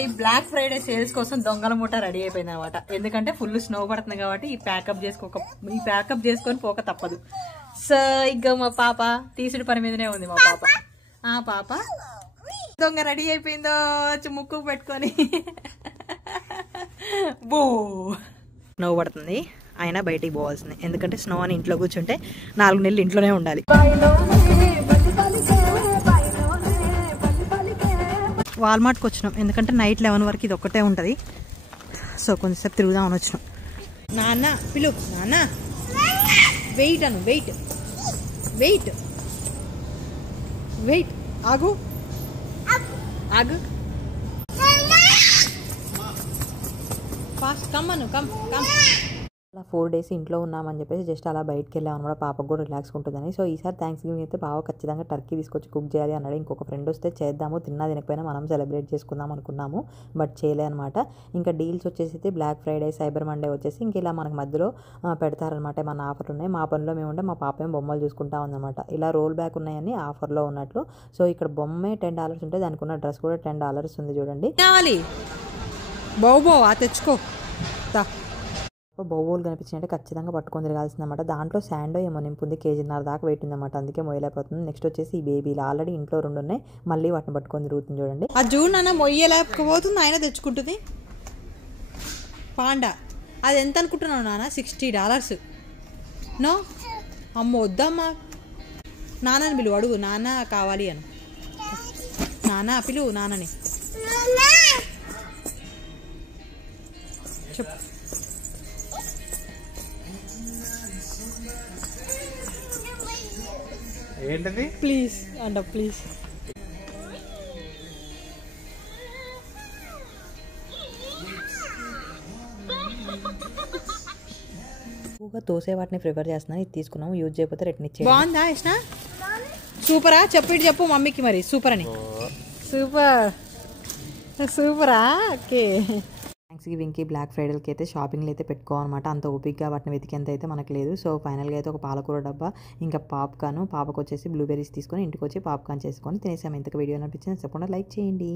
చూడండి black Friday sales కోసం దొంగల మూట రెడీ అయిపోయింది అనమాట. ఎందుకంటే ఫుల్ స్నో పడుతుంది కాబట్టి ఈ ప్యాకప్ చేసుకొని పోక తప్పదు. సో ఇక మా పాప తీసుడు పని మీదనే ఉంది. మా పాప పాప దొంగ రెడీ అయిపోయిందో ముక్కు పెట్టుకొని బో స్నో పడుతుంది అయినా బయటికి పోవాల్సింది. ఎందుకంటే స్నో అని ఇంట్లో కూర్చుంటే 4 నెలలు ఇంట్లోనే ఉండాలి. వాల్మార్ట్కి వచ్చినాం ఎందుకంటే నైట్ 11 వరకు ఇది ఒక్కటే ఉంటుంది. సో కొంచెంసేపు తిరుగుదామని వచ్చినాం. నాన్న పిలు, నాన్న వెయిట్ అను, వెయిట్ వెయిట్ వెయిట్, ఆగు ఆగు, ఫాస్ట్ కమ్ అను, కమ్ కమ్. అలా 4 days ఇంట్లో ఉన్నామని చెప్పేసి జస్ట్ అలా బయటకు వెళ్ళాం అనమాట. పాపకు కూడా రిలాక్స్ ఉంటుందని. సో ఈసారి థ్యాంక్స్ గివింగ్ అయితే బాగా ఖచ్చితంగా టర్కీ తీసుకొచ్చి కుక్ చేయాలి అన్నాడు. ఇంకొక ఫ్రెండ్ వస్తే చేద్దాము, తిన్నా తినకపోయినా మనం సెలబ్రేట్ చేసుకుందాం అనుకున్నాము, బట్ చేయలే అనమాట. ఇంకా డీల్స్ వచ్చేసి బ్లాక్ ఫ్రైడే, సైబర్ మండే వచ్చేసి ఇంక ఇలా మనకు మధ్యలో పెడతారనమాట. మన ఆఫర్లు ఉన్నాయి. మా పనిలో మేము ఉంటే మా పాప ఏం బొమ్మలు చూసుకుంటా ఉందన్నమాట. ఇలా రోల్ బ్యాక్ ఉన్నాయని ఆఫర్లో ఉన్నట్లు. సో ఇక్కడ బొమ్మే $10 ఉంటే దానికి ఉన్న డ్రెస్ కూడా $10 ఉంది. చూడండి కావాలి బౌబో తెచ్చుకో. బౌబోలు కనిపించినట్టే ఖచ్చితంగా పట్టుకొని తిరగాల్సిందన్నమాట. దాంట్లో శాండో ఏమో నింపుంది, 1.5 kg దాకా వెయిట్ ఉందన్నమాట. అందుకే మొయ్యలేకపోతుంది. నెక్స్ట్ వచ్చేసి ఈ బేబీలు ఆల్రెడీ ఇంట్లో 2 ఉన్నాయి, మళ్ళీ వాటిని పట్టుకొని తిరుగుతుంది. చూడండి ఆ జూన్ అన్న మొయ్యలేకపోతుంది, ఆయన తెచ్చుకుంటుంది. పాండా అది ఎంత అనుకుంటున్నావు నాన్న? $60. నో అమ్మ వద్దమ్మా. నాన్నని పిలువు, అడుగు నాన్న కావాలి అను. నాన్న పిలువు, నాన్నని చెప్పు. ఏంటది? ప్లీజ్ అంట, ప్లీజ్. ఎక్కువగా తోసే వాటిని ప్రిఫర్ చేస్తున్నాను. ఇది తీసుకున్నాము, యూజ్ చేయకపోతే రిటర్న్ ఇచ్చేది. బాగుందా ఇష్ట? సూపరా? చెప్పు మమ్మీకి మరి సూపర్ అని. సూపరా? ఓకే. థ్యాంక్స్ గివింగ్కి, బ్లాక్ ఫ్రైడేకి అయితే షాపింగ్లు అయితే పెట్టుకోవాలన్నమాట. అంత ఓపిక్గా వాటిని వెతికేంత అయితే మనకు లేదు. సో ఫైనల్గా అయితే ఒక పాలకూర డబ్బా, ఇంకా పాప్కార్న్, పాపకు వచ్చేసి బ్లూబెర్రీస్ తీసుకొని ఇంటికి వచ్చి పాప్కార్న్ చేసుకొని తినేసాము. ఇంతకు వీడియో అనిపించింది తప్పకుండా లైక్ చేయండి.